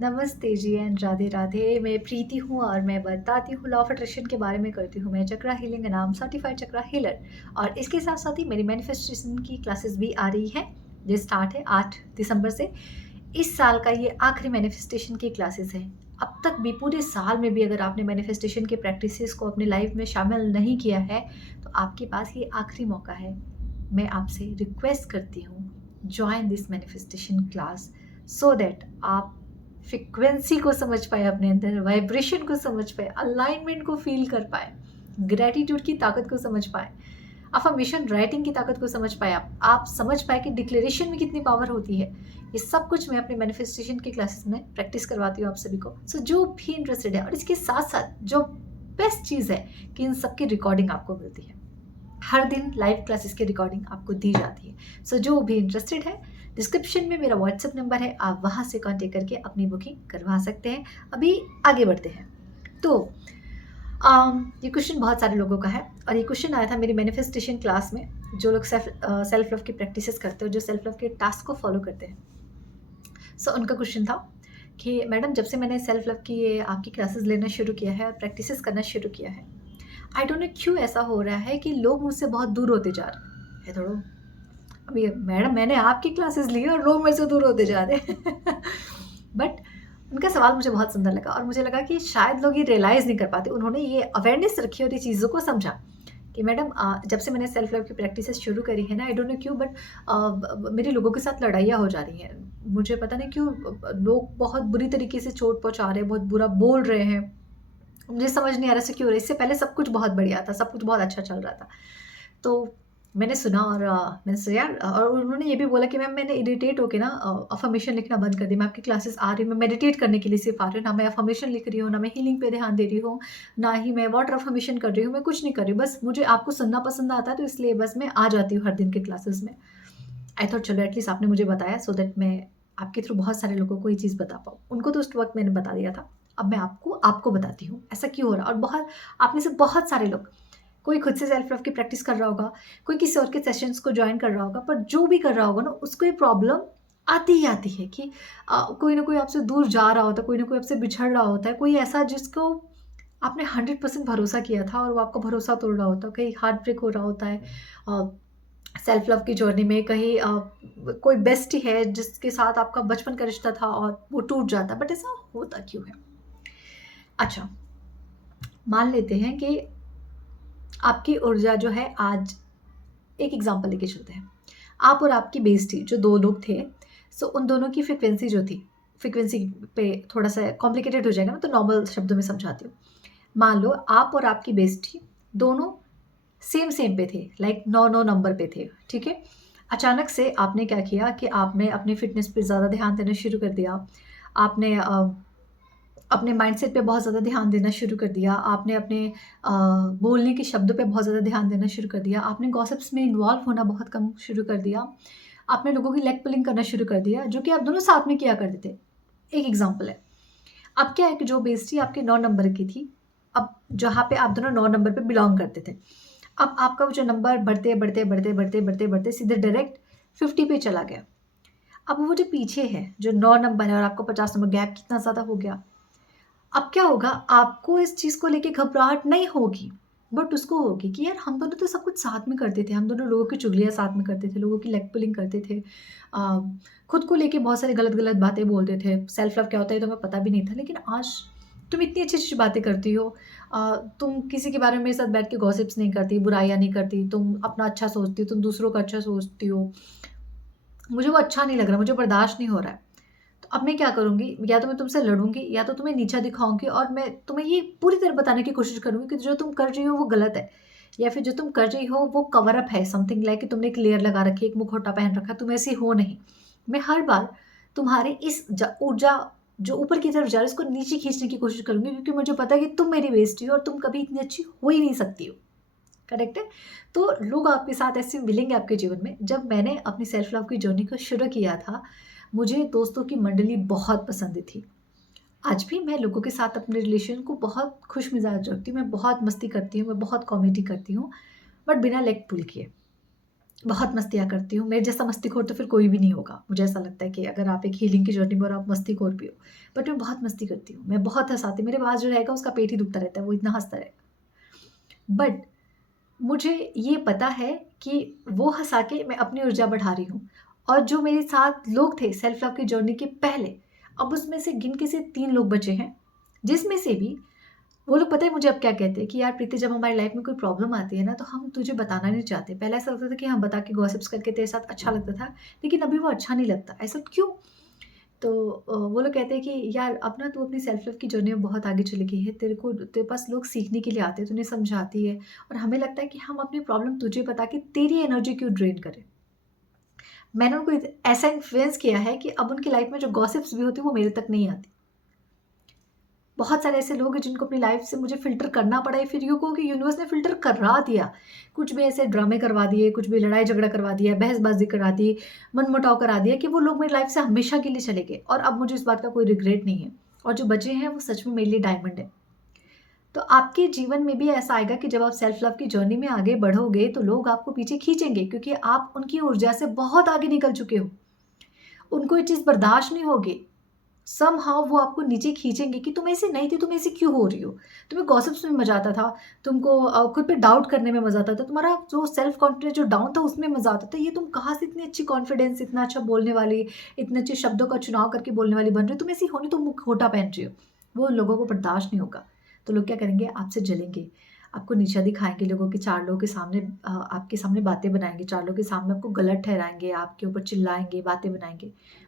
नमस्ते जी एंड राधे राधे। मैं प्रीति हूँ और मैं बताती हूँ लॉ ऑफ अट्रैक्शन के बारे में करती हूँ मैं चक्रा हीलिंग नाम सर्टिफाइड चक्रा हीलर। और इसके साथ साथ ही मेरी मैनिफेस्टेशन की क्लासेस भी आ रही हैं। ये स्टार्ट है 8 दिसंबर से। इस साल का ये आखिरी मैनिफेस्टेशन की क्लासेस है। अब तक भी पूरे साल में भी अगर आपने मैनिफेस्टेशन के प्रैक्टिसेस को अपने लाइफ में शामिल नहीं किया है तो आपके पास ये आखिरी मौका है। मैं आपसे रिक्वेस्ट करती हूँ, join this manifestation class so that आप फ्रिक्वेंसी को समझ पाए, अपने अंदर वाइब्रेशन को समझ पाए, अलाइनमेंट को फील कर पाए, ग्रेटिट्यूड की ताकत को समझ पाए, अफर्मेशन राइटिंग की ताकत को समझ पाए, आप समझ पाए कि डिक्लेरेशन में कितनी पावर होती है। ये सब कुछ मैं अपने मैनिफेस्टेशन की क्लासेस में प्रैक्टिस करवाती हूँ आप सभी को। सो जो भी इंटरेस्टेड है, और इसके साथ साथ जो बेस्ट चीज़ है कि इन सब की रिकॉर्डिंग आपको मिलती है। हर दिन लाइव क्लासेस की रिकॉर्डिंग आपको दी जाती है। सो जो भी इंटरेस्टेड है, डिस्क्रिप्शन में मेरा व्हाट्सएप नंबर है, आप वहाँ से कांटेक्ट करके अपनी बुकिंग करवा सकते हैं। अभी आगे बढ़ते हैं। तो ये क्वेश्चन बहुत सारे लोगों का है और ये क्वेश्चन आया था मेरी मैनिफेस्टेशन क्लास में। जो लोग सेल्फ लव की प्रैक्टिसेस करते हो, जो सेल्फ लव के टास्क को फॉलो करते हैं, सो उनका क्वेश्चन था कि मैडम, जब से मैंने सेल्फ लव की ये आपकी क्लासेस लेना शुरू किया है और प्रैक्टिसेस करना शुरू किया है, आई डोंट नो क्यों ऐसा हो रहा है कि लोग मुझसे बहुत दूर होते जा रहे हैं। थोड़ा अभी मैडम, मैंने आपकी क्लासेस ली और लोग मेरे से दूर होते जा रहे हैं। बट उनका सवाल मुझे बहुत सुंदर लगा और मुझे लगा कि शायद लोग ये रियलाइज़ नहीं कर पाते। उन्होंने ये अवेयरनेस रखी और ये चीज़ों को समझा कि मैडम, जब से मैंने सेल्फ लव की प्रैक्टिसेस शुरू करी है ना, आई डोंट नो क्यों, बट मेरे लोगों के साथ लड़ाइयाँ हो जा रही हैं। मुझे पता नहीं क्यों लोग बहुत बुरी तरीके से चोट पहुँचा रहे हैं, बहुत बुरा बोल रहे हैं। मुझे समझ नहीं आ रहा, ऐसा क्यों हो रहा है? इससे पहले सब कुछ बहुत बढ़िया था, सब कुछ बहुत अच्छा चल रहा था। तो मैंने सुना और मैंने सोचा यार, और उन्होंने ये भी बोला कि मैम, मैंने इरिटेट होके ना अफ़र्मेशन लिखना बंद कर दिया। मैं आपकी क्लासेस आ रही हूँ, मैं मेडिटेट करने के लिए सिर्फ़ आ रही हूँ, ना मैं अफ़र्मेशन लिख रही हूँ, ना मैं हीलिंग पे ध्यान दे रही हूँ, ना ही मैं वाटर अफ़र्मेशन कर रही हूँ, मैं कुछ नहीं कर रही हूँ। बस मुझे आपको सुनना पसंद आता है, तो इसलिए बस मैं आ जाती हूँ हर दिन के क्लासेस में। आई थॉट चलो एटलीस्ट आपने मुझे बताया सो दैट मैं आपके थ्रू बहुत सारे लोगों को ये चीज़ बता पाऊँ। उनको तो उस वक़्त मैंने बता दिया था। अब मैं आपको बताती हूँ, ऐसा क्यों हो रहा है। और बहुत आप में से बहुत सारे लोग, कोई खुद से सेल्फ लव की प्रैक्टिस कर रहा होगा, कोई किसी और के सेशंस को जॉइन कर रहा होगा, पर जो भी कर रहा होगा ना, उसको ये प्रॉब्लम आती ही आती है कि कोई ना कोई आपसे दूर जा रहा होता है, कोई ना कोई आपसे बिछड़ रहा होता है, कोई ऐसा जिसको आपने 100% भरोसा किया था और वो आपका भरोसा तोड़ रहा होता है, कहीं हार्ट ब्रेक हो रहा होता है। सेल्फ लव की जर्नी में कहीं कोई बेस्टी है जिसके साथ आपका बचपन का रिश्ता था और वो टूट जाता है, बट ऐसा होता क्यों है? अच्छा, मान लेते हैं कि आपकी ऊर्जा जो है आज, एक एग्जांपल लेके चलते हैं। आप और आपकी बेस्टी जो 2 लोग थे, सो उन दोनों की फ्रीक्वेंसी जो थी, फ्रीक्वेंसी पे थोड़ा-सा कॉम्प्लिकेटेड हो जाएगा ना, तो नॉर्मल शब्दों में समझाती हूँ। मान लो आप और आपकी बेस्टी दोनों सेम पे थे, लाइक 9-9 नंबर पे थे, ठीक है? अचानक से आपने क्या किया कि आपने अपनी फ़िटनेस पे ज़्यादा ध्यान देना शुरू कर दिया। आपने अपने माइंडसेट पे बहुत ज़्यादा ध्यान देना शुरू कर दिया। आपने अपने बोलने के शब्दों पे बहुत ज़्यादा ध्यान देना शुरू कर दिया। आपने गॉसिप्स में इन्वॉल्व होना बहुत कम शुरू कर दिया। आपने लोगों की लेग पुलिंग करना शुरू कर दिया, जो कि आप दोनों साथ में किया करते थे। एक एग्ज़ाम्पल है। अब क्या है कि जो बेइज़्ज़ती आपके 9 नंबर की थी, अब जहाँ पे आप दोनों 9 नंबर पे बिलॉन्ग करते थे, अब आपका वो जो नंबर बढ़ते सीधे डायरेक्ट 50 पे चला गया। अब वो जो पीछे है, जो 9 नंबर है और आपको 50 नंबर, गैप कितना ज़्यादा हो गया। अब क्या होगा, आपको इस चीज़ को लेके घबराहट नहीं होगी, बट उसको होगी कि यार हम दोनों तो सब कुछ साथ में करते थे, हम दोनों लोगों की चुगलियाँ साथ में करते थे, लोगों की लेग पुलिंग करते थे, अ, खुद को लेके बहुत सारी गलत-गलत बातें बोलते थे। सेल्फ लव क्या होता है ये तो हमें पता भी नहीं था, लेकिन आज तुम इतनी अच्छी-अच्छी बातें करती हो। तुम किसी के बारे में मेरे साथ बैठ के गॉसिप्स नहीं करती, बुराइयाँ नहीं करती, तुम अपना अच्छा सोचती हो, तुम दूसरों का अच्छा सोचती हो। मुझे वो अच्छा नहीं लग रहा, मुझे बर्दाश्त नहीं हो रहा है। तो अब मैं क्या करूँगी, या तो मैं तुमसे लड़ूँगी या तो तुम्हें नीचा दिखाऊँगी और मैं तुम्हें ये पूरी तरह बताने की कोशिश करूँगी कि जो तुम कर रही हो वो गलत है, या फिर जो तुम कर रही हो वो कवर अप है, समथिंग लाइक कि तुमने एक लेयर लगा रखी है, एक मुखौटा पहन रखा है, तुम ऐसी हो नहीं। मैं हर बार तुम्हारे इस ऊर्जा जो ऊपर की तरफ जा रही है, उसको नीचे खींचने की कोशिश करूँगी, क्योंकि मुझे पता है कि तुम मेरी बेइज़्ज़ती हो और तुम कभी इतनी अच्छी हो ही नहीं सकती हो। करेक्ट है? तो लोग आपके साथ ऐसे मिलेंगे आपके जीवन में। जब मैंने अपनी सेल्फ लव की जर्नी को शुरू किया था, मुझे दोस्तों की मंडली बहुत पसंद थी। आज भी मैं लोगों के साथ अपने रिलेशन को बहुत खुशमिज़ाज रखती हूँ, मैं बहुत मस्ती करती हूँ, मैं बहुत कॉमेडी करती हूँ, बट बिना लेग पुल किए। बहुत मस्तियाँ करती हूँ। मेरे जैसा मस्तीखोर तो फिर कोई भी नहीं होगा। मुझे ऐसा लगता है कि अगर आप एक हीलिंग की जर्नी में और आप मस्तीखोर भी हो, बट मैं बहुत मस्ती करती हूँ। मैं बहुत हँसाती हूँ। मेरे पास जो रहेगा उसका पेट ही दुखता रहता है, वो इतना हँसता रहेगा। बट मुझे ये पता है कि वो हँसा के मैं अपनी ऊर्जा बढ़ा रही हूँ, और जो मेरे साथ लोग थे सेल्फ लव की जर्नी के पहले, अब उसमें से गिन के सिर्फ 3 लोग बचे हैं, जिसमें से भी वो लोग पता है मुझे अब क्या कहते हैं कि यार प्रीति, जब हमारी लाइफ में कोई प्रॉब्लम आती है ना, तो हम तुझे बताना नहीं चाहते। पहले ऐसा लगता था कि हाँ, बता के गॉसिप्स करके तेरे साथ अच्छा लगता था, लेकिन अभी वो अच्छा नहीं लगता। ऐसा क्यों? तो वो लोग कहते हैं कि यार अब ना तू अपनी सेल्फ लव की जर्नी में बहुत आगे चली गई है। तेरे पास लोग सीखने के लिए आते हैं, तू उन्हें समझाती है, और हमें लगता है कि हम अपनी प्रॉब्लम तुझे बता के तेरी एनर्जी क्यों ड्रेन करें। मैंने उनको ऐसा इन्फ्लुएंस किया है कि अब उनकी लाइफ में जो गॉसिप्स भी होती है वो मेरे तक नहीं आती। बहुत सारे ऐसे लोग हैं जिनको अपनी लाइफ से मुझे फ़िल्टर करना पड़ा है, फिर यूँ कहो कि यूनिवर्स ने फ़िल्टर करा दिया। कुछ भी ऐसे ड्रामे करवा दिए, कुछ भी लड़ाई-झगड़ा करवा दिया, बहसबाज़ी करा दी, मनमुटाव करा दिया कि वो लोग मेरी लाइफ से हमेशा के लिए चले गए, और अब मुझे इस बात का कोई रिग्रेट नहीं है, और जो बचे हैं वो सच में मेरे लिए डायमंड है। तो आपके जीवन में भी ऐसा आएगा कि जब आप सेल्फ लव की जर्नी में आगे बढ़ोगे, तो लोग आपको पीछे खींचेंगे, क्योंकि आप उनकी ऊर्जा से बहुत आगे निकल चुके हो। उनको ये चीज़ बर्दाश्त नहीं होगी। समहाउ वो आपको नीचे खींचेंगे कि तुम ऐसी नहीं थी, तुम ऐसी क्यों हो रही हो? तुम्हें गॉसिप्स में मज़ा आता था, तुमको खुद पे डाउट करने में मज़ा आता था, तुम्हारा जो सेल्फ कॉन्फिडेंस जो डाउन था उसमें मज़ा आता था। ये तुम कहाँ से इतनी अच्छी कॉन्फिडेंस, इतना अच्छा बोलने वाली, इतने अच्छे शब्दों का चुनाव करके बोलने वाली बन रही हो? तुम ऐसी हो नहीं, तुम मुखौटा पहन रही हो। वो उन लोगों को बर्दाश्त नहीं होगा। तो लोग क्या करेंगे? आपसे जलेंगे, आपको नीचा दिखाएँगे लोगों के 4 लोगों के सामने, आपके सामने बातें बनाएँगे, 4 लोगों के सामने आपको गलत ठहराएँगे, आपके ऊपर चिल्लाएँगे, बातें बनाएँगे।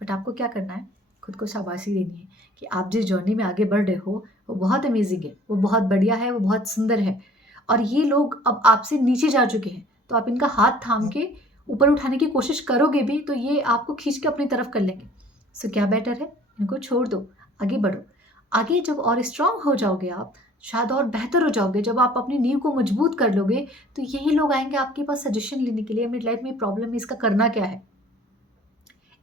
बट आपको क्या करना है? खुद को शाबाशी देनी है कि आप जिस जर्नी में आगे बढ़ रहे हो, वो बहुत अमेज़िंग है, वो बहुत बढ़िया है, वो बहुत सुंदर है, और ये लोग अब आपसे नीचे जा चुके हैं, तो आप इनका हाथ थाम के ऊपर उठाने की कोशिश करोगे भी, तो ये आपको खींच के अपनी तरफ कर लेंगे। सो क्या बेटर है? इनको छोड़ दो, आगे बढ़ो। आगे जब और स्ट्रॉन्ग हो जाओगे आप, शायद और बेहतर हो जाओगे, जब आप अपनी नींव को मजबूत कर लोगे, तो यही लोग आएँगे आपके पास सजेशन लेने के लिए, मेरी लाइफ़ में प्रॉब्लम है, इसका करना क्या है?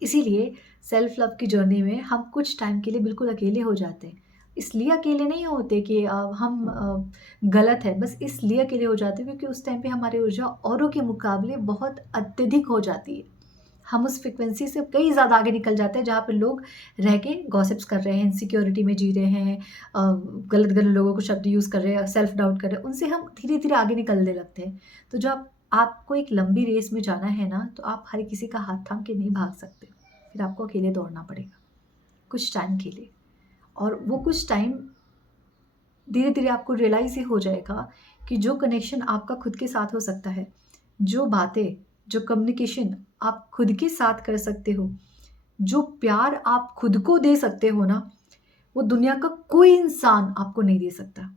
इसीलिए सेल्फ लव की जर्नी में हम कुछ टाइम के लिए बिल्कुल अकेले हो जाते हैं। इसलिए अकेले नहीं होते कि हम गलत हैं, बस इसलिए अकेले हो जाते हैं क्योंकि उस टाइम पे हमारी ऊर्जा औरों के मुकाबले बहुत अत्यधिक हो जाती है। हम उस फ्रीक्वेंसी से कई ज़्यादा आगे निकल जाते हैं जहाँ पे लोग रह के गॉसिप्स कर रहे हैं, इनसिक्योरिटी में जी रहे हैं, गलत-गलत लोगों को शब्द यूज़ कर रहे हैं, सेल्फ डाउट कर रहे हैं, उनसे हम धीरे-धीरे आगे निकलने लगते हैं। तो जब आपको एक लंबी रेस में जाना है ना, तो आप हर किसी का हाथ थाम के नहीं भाग सकते। फिर आपको अकेले दौड़ना पड़ेगा, कुछ टाइम के लिए, और वो कुछ टाइम धीरे-धीरे आपको रियलाइज़ ये हो जाएगा कि जो कनेक्शन आपका खुद के साथ हो सकता है, जो बातें, जो कम्युनिकेशन आप खुद के साथ कर सकते हो, जो प्यार आप खुद को दे सकते हो ना, वो दुनिया का कोई इंसान आपको नहीं दे सकता।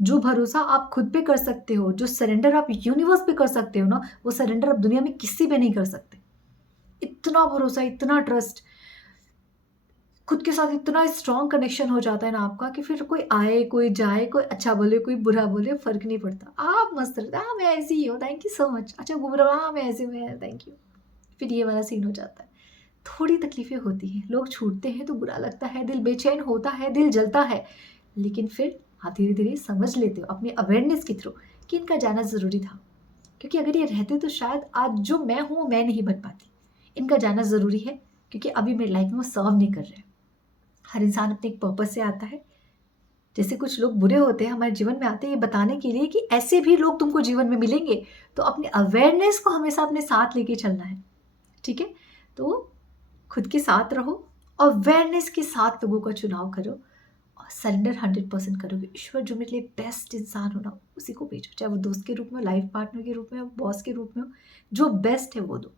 जो भरोसा आप खुद पे कर सकते हो, जो सरेंडर आप यूनिवर्स पे कर सकते हो ना, वो सरेंडर आप दुनिया में किसी पे नहीं कर सकते। इतना भरोसा, इतना ट्रस्ट, खुद के साथ इतना स्ट्रॉन्ग कनेक्शन हो जाता है ना आपका कि फिर कोई आए, कोई जाए, कोई अच्छा बोले, कोई बुरा बोले, फ़र्क नहीं पड़ता। आप मस्त रहते हैं, "हाँ, मैं ऐसी ही हूँ, थैंक यू सो मच। अच्छा घूम रहे हो? हाँ, मैं ऐसी हूँ, मैं थैंक यू।" फिर ये वाला सीन हो जाता है। थोड़ी तकलीफ़ें होती हैं, लोग छूटते हैं तो बुरा लगता है, दिल बेचैन होता है, दिल जलता है, लेकिन फिर आप धीरे-धीरे समझ लेते हो अपनी अवेयरनेस के थ्रू कि इनका जाना ज़रूरी था। क्योंकि अगर ये रहते तो शायद आज जो मैं हूँ, मैं नहीं बन पाती। इनका जाना ज़रूरी है क्योंकि अभी मेरी लाइफ़ में वो सर्व नहीं कर रहे हैं। हर इंसान अपने एक पर्पस से आता है। जैसे कुछ लोग बुरे होते हैं हमारे जीवन में आते हैं ये बताने के लिए कि ऐसे भी लोग तुमको जीवन में मिलेंगे। तो अपने अवेयरनेस को हमेशा अपने साथ लेके चलना है, ठीक है? तो खुद के साथ रहो, अवेयरनेस के साथ लोगों का चुनाव करो, और सरेंडर 100% करोगे। ईश्वर जो मेरे लिए बेस्ट इंसान हो ना, उसी को भेजो। चाहे वो दोस्त के रूप में हो, लाइफ पार्टनर के रूप में हो, बॉस के रूप में हो, जो बेस्ट है वो दो।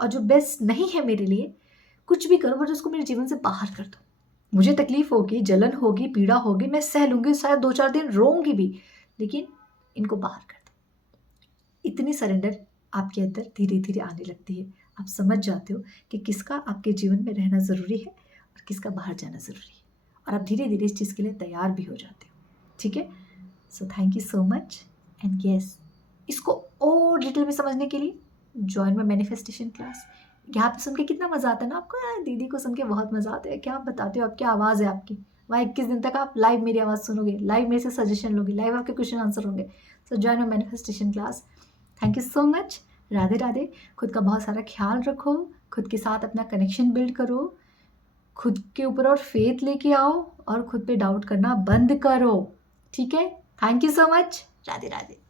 और जो बेस्ट नहीं है मेरे लिए, कुछ भी करो बट उसको मेरे जीवन से बाहर कर दो। मुझे तकलीफ़ होगी, जलन होगी, पीड़ा होगी, मैं सह लूँगी, शायद 2-4 दिन रोऊँगी भी, लेकिन इनको बाहर कर दो। इतनी सरेंडर आपके अंदर धीरे-धीरे आने लगती है। आप समझ जाते हो कि किसका आपके जीवन में रहना ज़रूरी है और किसका बाहर जाना ज़रूरी है। और आप धीरे-धीरे इस चीज़ के लिए तैयार भी हो जाते हो। ठीक है? So thank you so much and yes, इसको और डिटेल में समझने के लिए जॉइन माय मैनिफेस्टेशन क्लास। यहाँ पे सुन के कितना मज़ा आता है ना आपको। दीदी को सुन के बहुत मज़ा आता है। क्या आप बताते हो, आप क्या आवाज़ है आपकी। वहाँ 21 दिन तक आप लाइव मेरी आवाज़ सुनोगे, लाइव मेरे से सजेशन लोगे, लाइव आपके क्वेश्चन आंसर होंगे। So join my manifestation class. Thank you so much Radhe Radhe. खुद का बहुत सारा ख्याल रखो, खुद के साथ अपना कनेक्शन बिल्ड करो, खुद के ऊपर और फेथ लेके आओ और खुद पे डाउट करना बंद करो। ठीक है? Thank you so much. Radhe Radhe.